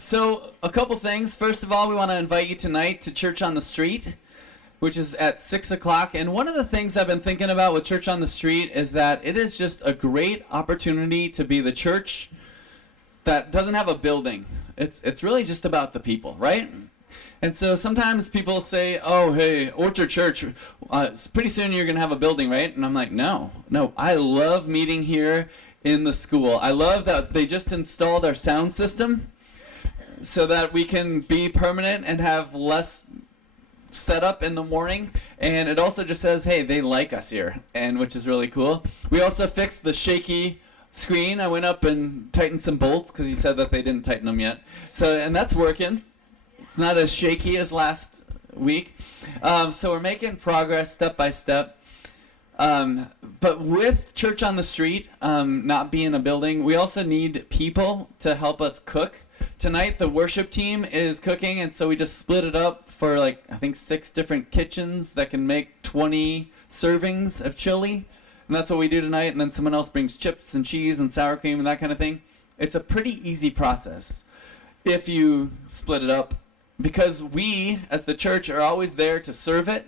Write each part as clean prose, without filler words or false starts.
So, a couple things. First of all, we want to invite you tonight to Church on the Street, which is at 6 o'clock. And one of the things I've been thinking about with Church on the Street is that it is just a great opportunity to be the church that doesn't have a building. It's really just about the people, right? And so sometimes people say, oh, hey, Orchard Church, pretty soon you're going to have a building, right? And I'm like, no. I love meeting here in the school. I love that they just installed our sound system so that we can be permanent and have less setup in the morning. And it also just says, hey, they like us here, and which is really cool. We also fixed the shaky screen. I went up and tightened some bolts because he said that they didn't tighten them yet. And that's working. It's not as shaky as last week. So we're making progress step by step. But with Church on the Street not being a building, we also need people to help us cook. Tonight the worship team is cooking, and so we just split it up for I think 6 different kitchens that can make 20 servings of chili. And that's what we do tonight. And then someone else brings chips and cheese and sour cream and that kind of thing. It's a pretty easy process if you split it up, because we as the church are always there to serve it.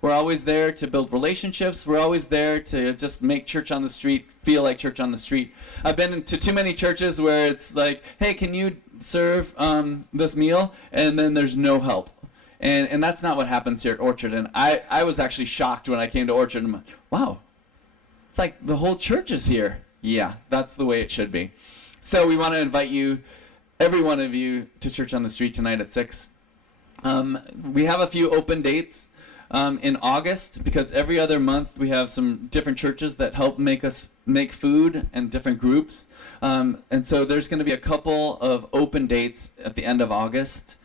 We're always there to build relationships. We're always there to just make Church on the Street feel like Church on the Street. I've been to too many churches where it's like, hey, can you serve this meal? And then there's no help. And that's not what happens here at Orchard. And I was actually shocked when I came to Orchard. I'm like, wow, it's like the whole church is here. Yeah, that's the way it should be. So we want to invite you, every one of you, to Church on the Street tonight at 6. We have a few open dates in August, because every other month we have some different churches that help make us make food, and different groups. And so there's going to be a couple of open dates at the end of August.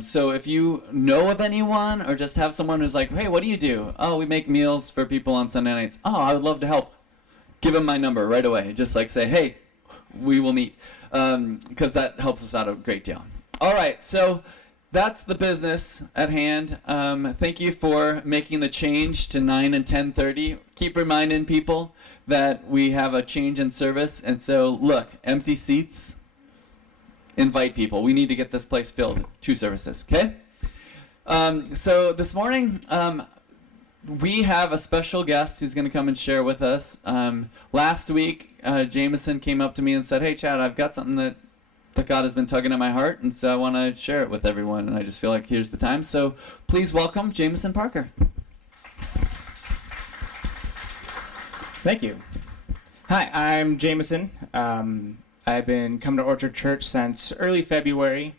So if you know of anyone, or just have someone who's like, hey, what do you do? Oh, we make meals for people on Sunday nights. Oh, I would love to help. Give them my number right away. Just say, hey, we will meet, because that helps us out a great deal. All right, so that's the business at hand. Thank you for making the change to 9 and 10:30. Keep reminding people that we have a change in service. And so, look, empty seats. Invite people. We need to get this place filled. 2 services, okay? So this morning, we have a special guest who's going to come and share with us. Last week, Jameson came up to me and said, hey, Chad, I've got something that God has been tugging at my heart, and so I want to share it with everyone, and I just feel like here's the time. So please welcome Jameson Parker. Thank you. Hi, I'm Jameson. I've been coming to Orchard Church since early February.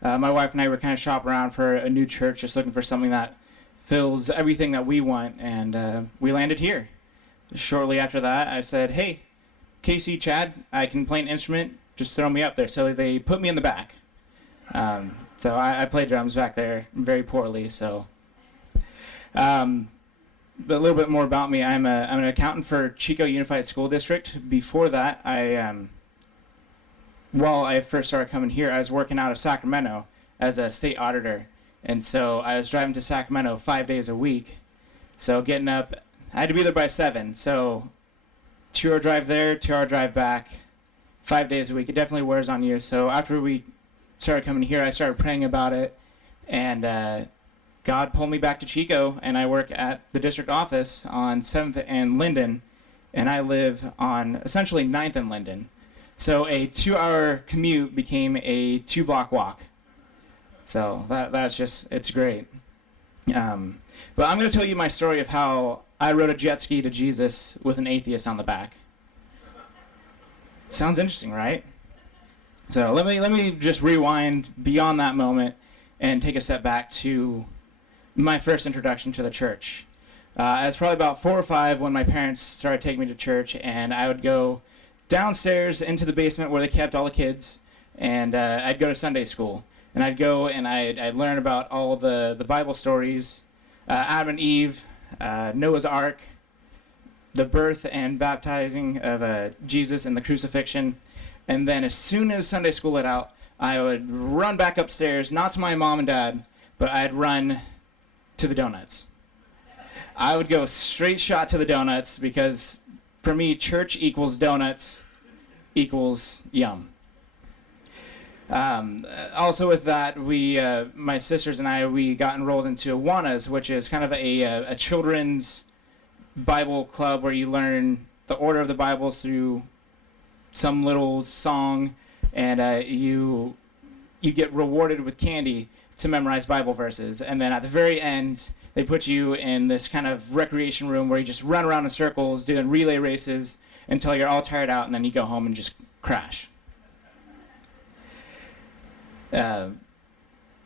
My wife and I were kind of shopping around for a new church, just looking for something that fills everything that we want, and we landed here. Shortly after that, I said, hey, Casey, Chad, I can play an instrument. Just throw me up there. So they put me in the back. So I play drums back there very poorly. So, but a little bit more about me. I'm an accountant for Chico Unified School District. Before that, while I first started coming here, I was working out of Sacramento as a state auditor. And so I was driving to Sacramento 5 days a week. So getting up, I had to be there by 7. So 2-hour drive there, 2-hour drive back. 5 days a week. It definitely wears on you. So after we started coming here, I started praying about it, and God pulled me back to Chico, and I work at the district office on 7th and Linden, and I live on essentially 9th and Linden. So a 2-hour commute became a 2-block walk. So that's just, it's great. But I'm going to tell you my story of how I rode a jet ski to Jesus with an atheist on the back. Sounds interesting, right? So let me just rewind beyond that moment and take a step back to my first introduction to the church. I was probably about 4 or 5 when my parents started taking me to church, and I would go downstairs into the basement where they kept all the kids, and I'd go to Sunday school. And I'd go and I'd learn about all the Bible stories, Adam and Eve, Noah's Ark, the birth and baptizing of Jesus and the crucifixion. And then as soon as Sunday school let out, I would run back upstairs, not to my mom and dad, but I'd run to the donuts. I would go straight shot to the donuts, because for me, church equals donuts equals yum. Also with that, my sisters and I, we got enrolled into Awanas, which is kind of a children's Bible club where you learn the order of the Bibles through some little song, and you get rewarded with candy to memorize Bible verses. And then at the very end, they put you in this kind of recreation room where you just run around in circles doing relay races until you're all tired out, and then you go home and just crash.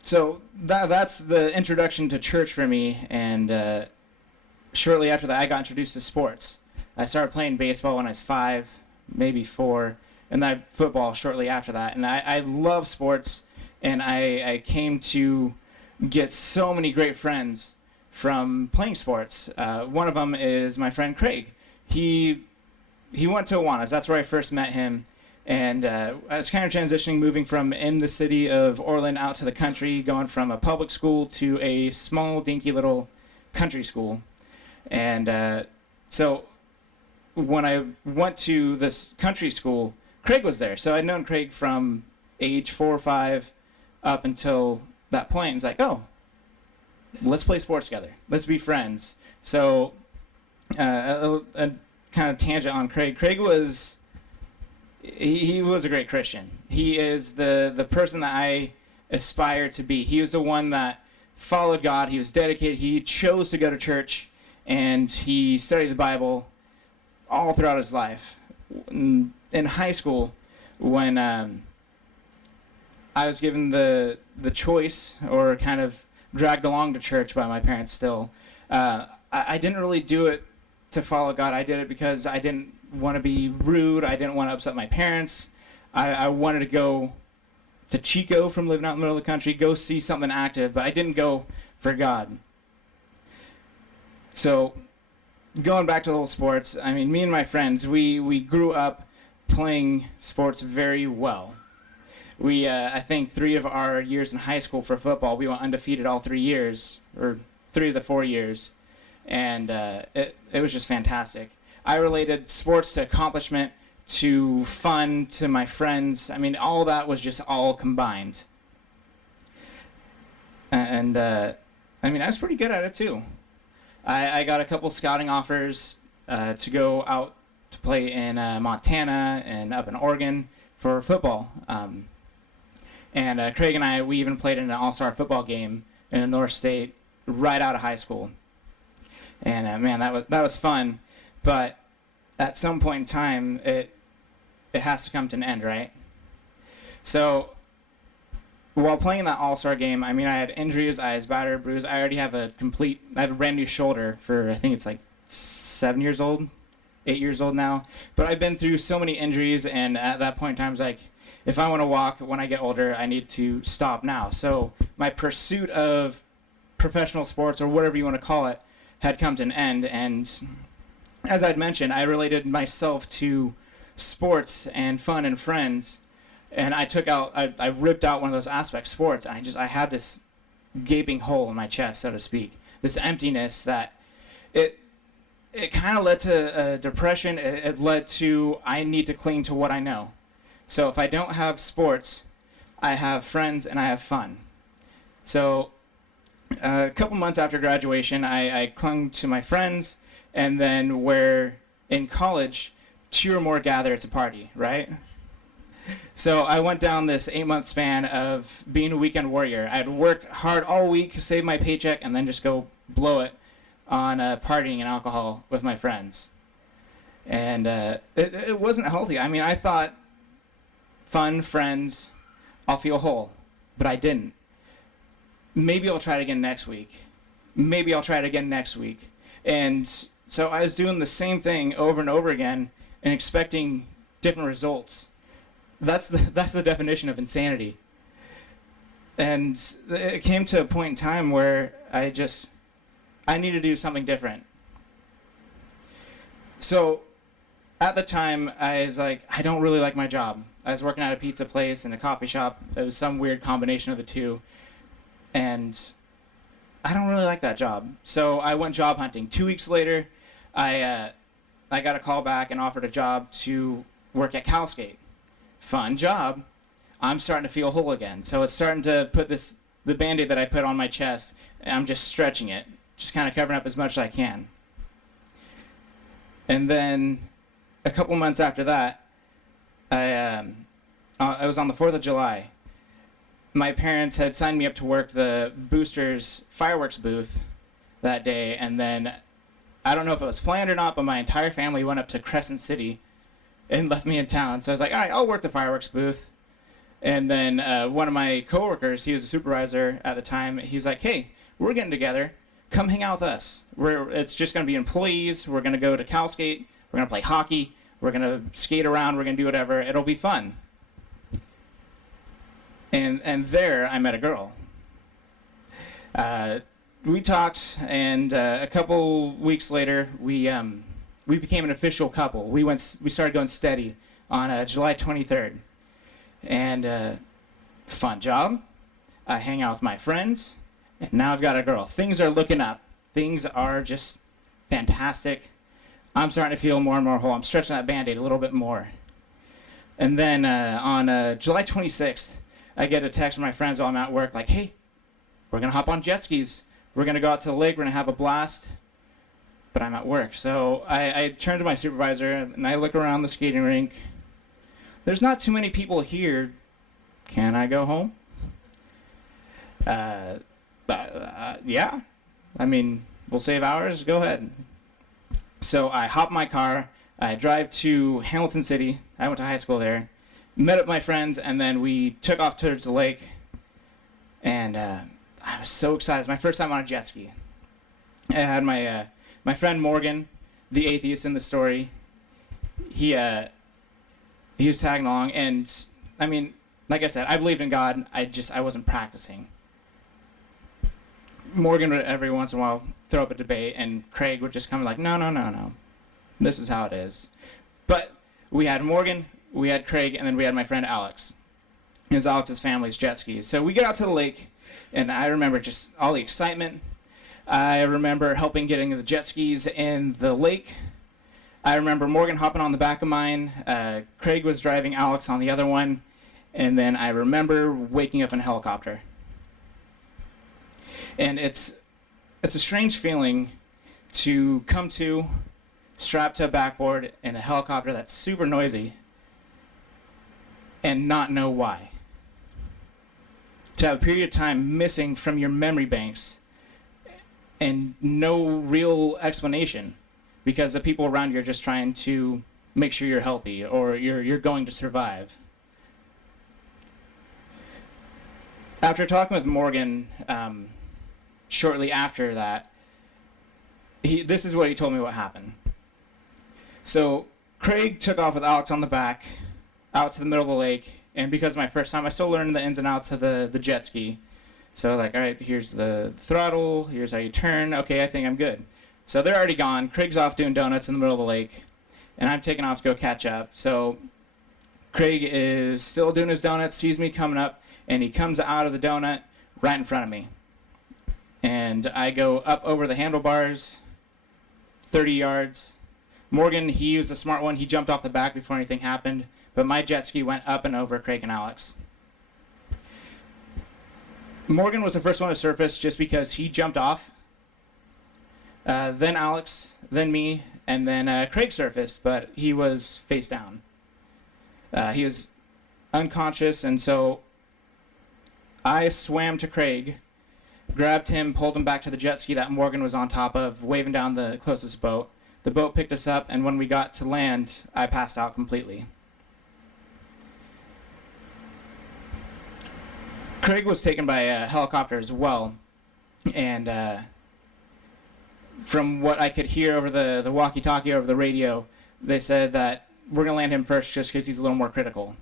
So that's the introduction to church for me, and shortly after that I got introduced to sports. I started playing baseball when I was 5, maybe 4, and then football shortly after that. And I love sports, and I came to get so many great friends from playing sports. One of them is my friend Craig. He went to Awanas. That's where I first met him. And I was kind of transitioning, moving from in the city of Orland out to the country, going from a public school to a small, dinky little country school. And so when I went to this country school, Craig was there. So I'd known Craig from age 4 or 5 up until that point. It's like, oh, let's play sports together. Let's be friends. So a kind of tangent on Craig. Craig was... He was a great Christian. He is the person that I aspire to be. He was the one that followed God. He was dedicated. He chose to go to church, and he studied the Bible all throughout his life. In high school, when I was given the choice, or kind of dragged along to church by my parents still, I didn't really do it to follow God. I did it because I didn't want to be rude. I didn't want to upset my parents. I wanted to go to Chico from living out in the middle of the country, go see something active, but I didn't go for God. So going back to the whole sports, I mean, me and my friends, we grew up playing sports very well. I think 3 of our years in high school for football, we went undefeated all 3 years, or 3 of the 4 years, and it was just fantastic. I related sports to accomplishment, to fun, to my friends. I mean, all that was just all combined. And I mean, I was pretty good at it too. I got a couple scouting offers to go out to play in Montana and up in Oregon for football. And Craig and I, we even played in an all-star football game in the North State right out of high school. And man, that was fun. But at some point in time, it has to come to an end, right? So while playing that all-star game, I mean, I had injuries, I was battered, bruised. I already have I have a brand new shoulder for, I think it's like 7 years old, 8 years old now. But I've been through so many injuries, and at that point in time, it's like, if I want to walk when I get older, I need to stop now. So my pursuit of professional sports, or whatever you want to call it, had come to an end. And as I'd mentioned, I related myself to sports and fun and friends, and I ripped out one of those aspects, sports, and I had this gaping hole in my chest, so to speak, this emptiness that it kind of led to depression. It led to, I need to cling to what I know. So if I don't have sports, I have friends and I have fun. So a couple months after graduation, I clung to my friends. And then where in college, 2 or more gather, it's a party, right? So I went down this 8-month span of being a weekend warrior. I'd work hard all week, save my paycheck, and then just go blow it on partying and alcohol with my friends. And it wasn't healthy. I mean, I thought fun, friends, I'll feel whole, but I didn't. Maybe I'll try it again next week. Maybe I'll try it again next week. And so I was doing the same thing over and over again and expecting different results. That's the definition of insanity. And it came to a point in time where I need to do something different. So at the time, I was like, I don't really like my job. I was working at a pizza place and a coffee shop. It was some weird combination of the two. And I don't really like that job. So I went job hunting. 2 weeks later, I got a call back and offered a job to work at CalSkate. Fun job. I'm starting to feel whole again. So it's starting to put the Band-Aid that I put on my chest, and I'm just stretching it, just kind of covering up as much as I can. And then a couple months after that, I was on the 4th of July. My parents had signed me up to work the Boosters fireworks booth that day, and then I don't know if it was planned or not, but my entire family went up to Crescent City and left me in town. So I was like, all right, I'll work the fireworks booth. And then one of my coworkers, he was a supervisor at the time, he's like, hey, we're getting together. Come hang out with us. It's just going to be employees. We're going to go to Cal Skate. We're going to play hockey. We're going to skate around. We're going to do whatever. It'll be fun. And there I met a girl. We talked, and a couple weeks later, we became an official couple. We started going steady on July 23rd. And fun job. I hang out with my friends, and now I've got a girl. Things are looking up. Things are just fantastic. I'm starting to feel more and more whole. I'm stretching that Band-Aid a little bit more. And then on July 26th, I get a text from my friends while I'm at work, like, hey, we're going to hop on jet skis. We're going to go out to the lake. We're going to have a blast. But I'm at work. So I turn to my supervisor, and I look around the skating rink. There's not too many people here. Can I go home? Yeah. I mean, we'll save hours. Go ahead. So I hop in my car. I drive to Hamilton City. I went to high school there. Met up with my friends, and then we took off towards the lake. And I was so excited. It's my first time on a jet ski. I had my friend Morgan, the atheist in the story. He was tagging along, and I mean, like I said, I believed in God. I wasn't practicing. Morgan would every once in a while throw up a debate, and Craig would just come like, no. This is how it is. But we had Morgan, we had Craig, and then we had my friend Alex. It was Alex's family's jet skis. So we get out to the lake, and I remember just all the excitement. I remember helping getting the jet skis in the lake. I remember Morgan hopping on the back of mine. Craig was driving Alex on the other one. And then I remember waking up in a helicopter. And it's a strange feeling to come to, strapped to a backboard in a helicopter that's super noisy, and not know why. To have a period of time missing from your memory banks and no real explanation, because the people around you are just trying to make sure you're healthy or you're going to survive. After talking with Morgan, shortly after that, this is what he told me what happened. So Craig took off with Alex on the back, out to the middle of the lake, and because of my first time, I still learned the ins and outs of the jet ski. So like, all right, here's the throttle, here's how you turn, okay, I think I'm good. So they're already gone. Craig's off doing donuts in the middle of the lake, and I'm taking off to go catch up. So Craig is still doing his donuts, sees me coming up, and he comes out of the donut right in front of me. And I go up over the handlebars, 30 yards. Morgan, he was the smart one. He jumped off the back before anything happened, but my jet ski went up and over Craig and Alex. Morgan was the first one to surface just because he jumped off. Then Alex, then me, and then Craig surfaced, but he was face down. He was unconscious, and so I swam to Craig, grabbed him, pulled him back to the jet ski that Morgan was on top of, waving down the closest boat. The boat picked us up, and when we got to land, I passed out completely. Craig was taken by a helicopter as well, and from what I could hear over the walkie-talkie, over the radio, they said that we're going to land him first just because he's a little more critical.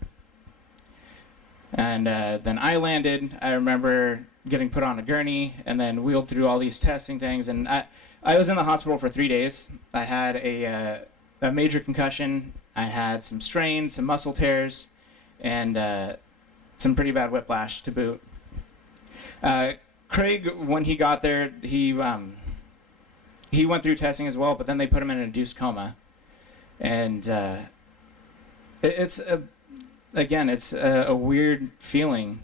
And then I landed. I remember getting put on a gurney and then wheeled through all these testing things. And I was in the hospital for 3 days. I had a major concussion. I had some strains, some muscle tears, and some pretty bad whiplash to boot. Craig, when he got there, he went through testing as well, but then they put him in an induced coma. And it's again, it's a weird feeling.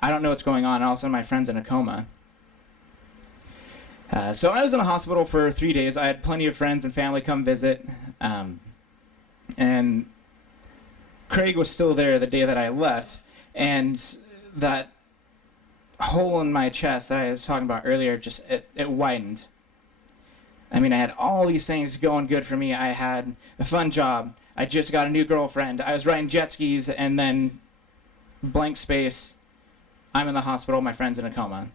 I don't know what's going on. All of a sudden, my friend's in a coma. So I was in the hospital for 3 days. I had plenty of friends and family come visit. And Craig was still there the day that I left. And that hole in my chest that I was talking about earlier, just it widened. I mean, I had all these things going good for me. I had a fun job. I just got a new girlfriend. I was riding jet skis, and then blank space. I'm in the hospital. My friend's in a coma.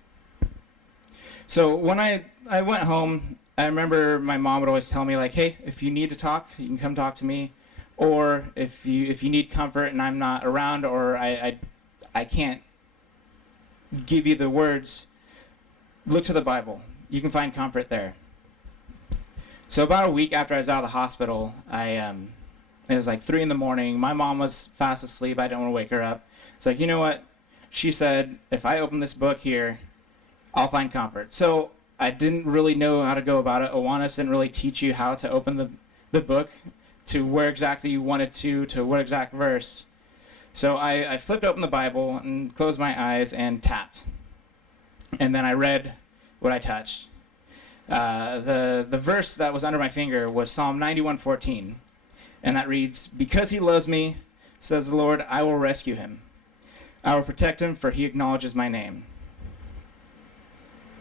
So when I went home, I remember my mom would always tell me, like, hey, if you need to talk, you can come talk to me. Or if you need comfort and I'm not around, or I can't give you the words, look to the Bible. You can find comfort there. So about a week after I was out of the hospital, it was like 3 a.m. My mom was fast asleep. I didn't want to wake her up. It's like, you know what? She said, if I open this book here, I'll find comfort. So I didn't really know how to go about it. Awanas didn't really teach you how to open the book to where exactly you wanted to what exact verse. So I flipped open the Bible and closed my eyes and tapped. And then I read what I touched. The verse that was under my finger was Psalm 91:14. And that reads, because he loves me, says the Lord, I will rescue him. I will protect him, for he acknowledges my name.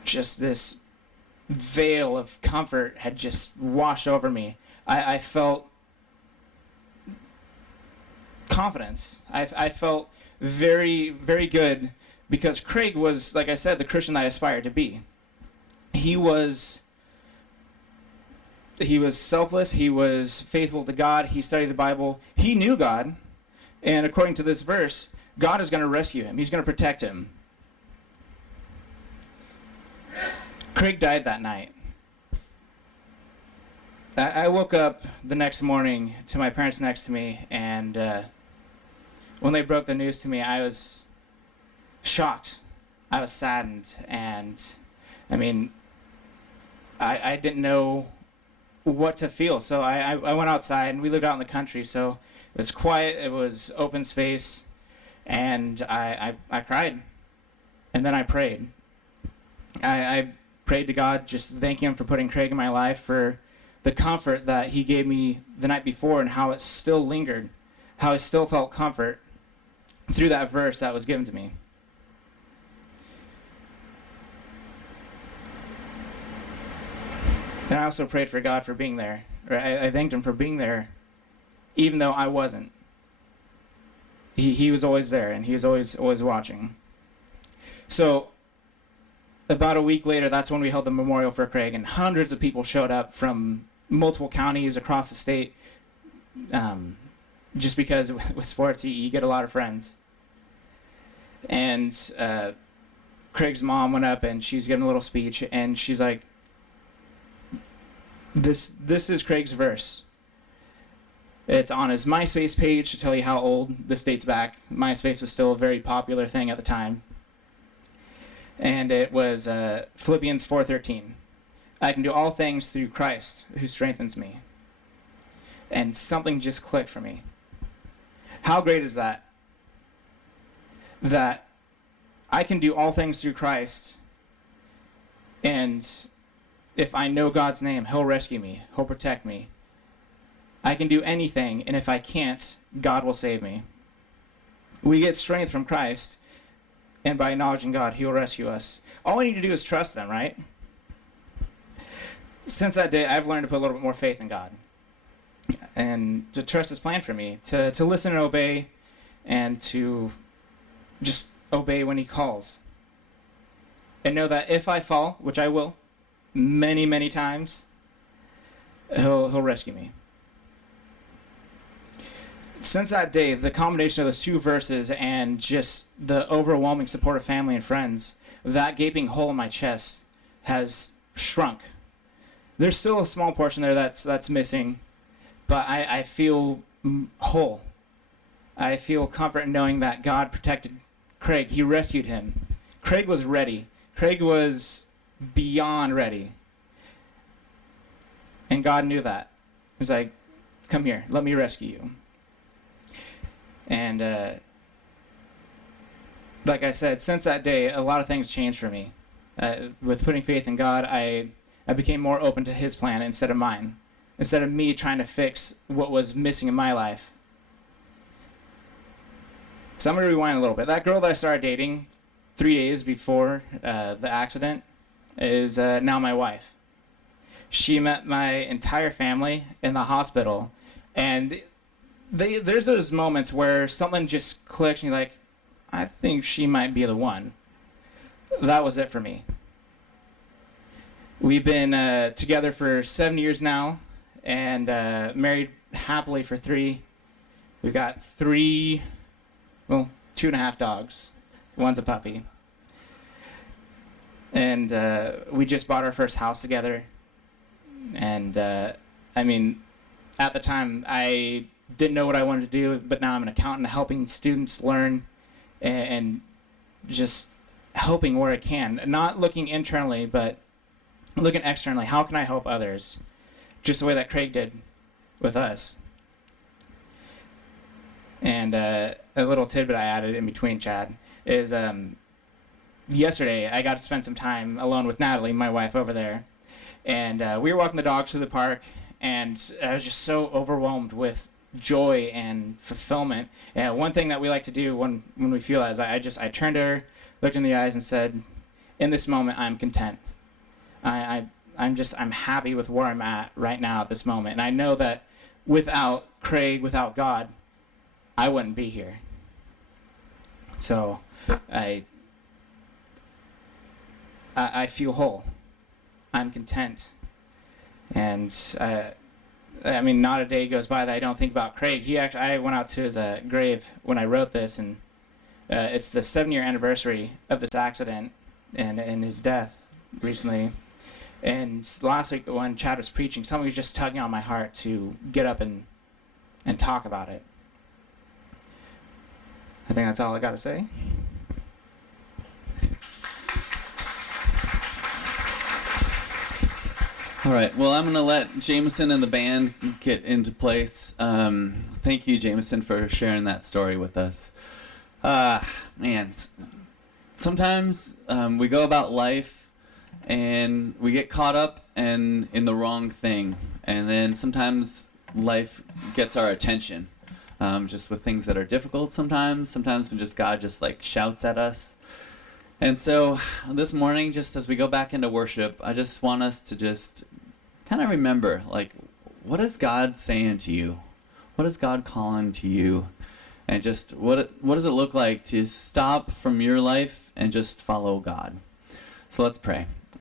Just this veil of comfort had just washed over me. I felt confidence. I felt very, very good, because Craig was, like I said, the Christian that I aspired to be. He was selfless. He was faithful to God. He studied the Bible. He knew God. And according to this verse, God is going to rescue him. He's going to protect him. Craig died that night. I woke up the next morning to my parents next to me, and when they broke the news to me, I was shocked. I was saddened. And, I mean, I didn't know what to feel. So I went outside, and we lived out in the country, so it was quiet, it was open space, and I cried. And then I prayed. I prayed to God, just thanking him for putting Craig in my life, for the comfort that he gave me the night before, and how it still lingered, how I still felt comfort through that verse that was given to me. And I also prayed for God for being there. I thanked him for being there, even though I wasn't. He was always there, and he was always watching. So about a week later, that's when we held the memorial for Craig, and hundreds of people showed up from multiple counties across the state. Just because with sports, you get a lot of friends. And Craig's mom went up, and she's giving a little speech, and she's like, This is Craig's verse. It's on his MySpace page to tell you how old this dates back. MySpace was still a very popular thing at the time. And it was Philippians 4:13. I can do all things through Christ who strengthens me. And something just clicked for me. How great is that? That I can do all things through Christ, and if I know God's name, he'll rescue me. He'll protect me. I can do anything, and if I can't, God will save me. We get strength from Christ, and by acknowledging God, he will rescue us. All we need to do is trust them, right? Since that day, I've learned to put a little bit more faith in God, and to trust his plan for me, to listen and obey, and to just obey when he calls. And know that if I fall, which I will, many, many times, he'll rescue me. Since that day, the combination of those two verses and just the overwhelming support of family and friends, that gaping hole in my chest has shrunk. There's still a small portion there that's missing, but I feel whole. I feel comfort in knowing that God protected Craig. He rescued him. Craig was ready. Craig was beyond ready. And God knew that. He's like, come here, let me rescue you. And like I said, since that day, a lot of things changed for me. With putting faith in God, I became more open to His plan instead of mine, instead of me trying to fix what was missing in my life. So I'm going to rewind a little bit. That girl that I started dating 3 days before the accident is now my wife. She met my entire family in the hospital, and there's those moments where something just clicks and you're like, I think she might be the one. That was it for me. We've been together for 7 years now, and married happily for 3. We've got 2.5 dogs. One's a puppy. And we just bought our first house together. And I mean, at the time, I didn't know what I wanted to do, but now I'm an accountant helping students learn and just helping where I can. Not looking internally, but looking externally. How can I help others? Just the way that Craig did with us. And a little tidbit I added in between, Chad, is yesterday I got to spend some time alone with Natalie, my wife over there. And we were walking the dogs through the park, and I was just so overwhelmed with joy and fulfillment. And one thing that we like to do when we feel that is I turned to her, looked in the eyes, and said, in this moment, I'm content. I'm happy with where I'm at right now at this moment. And I know that without Craig, without God, I wouldn't be here. So I feel whole. I'm content. And I mean, not a day goes by that I don't think about Craig. I went out to his grave when I wrote this, and it's the 7-year anniversary of this accident and his death recently. And last week when Chad was preaching, something was just tugging on my heart to get up and talk about it. I think that's all I got to say. All right. Well, I'm going to let Jameson and the band get into place. Thank you, Jameson, for sharing that story with us. Man, sometimes we go about life and we get caught up in the wrong thing. And then sometimes life gets our attention, just with things that are difficult sometimes. Sometimes when God just like shouts at us. And so this morning, just as we go back into worship, I just want us to just kind of remember, like, what is God saying to you? What is God calling to you? And just what does it look like to stop from your life and just follow God? So let's pray.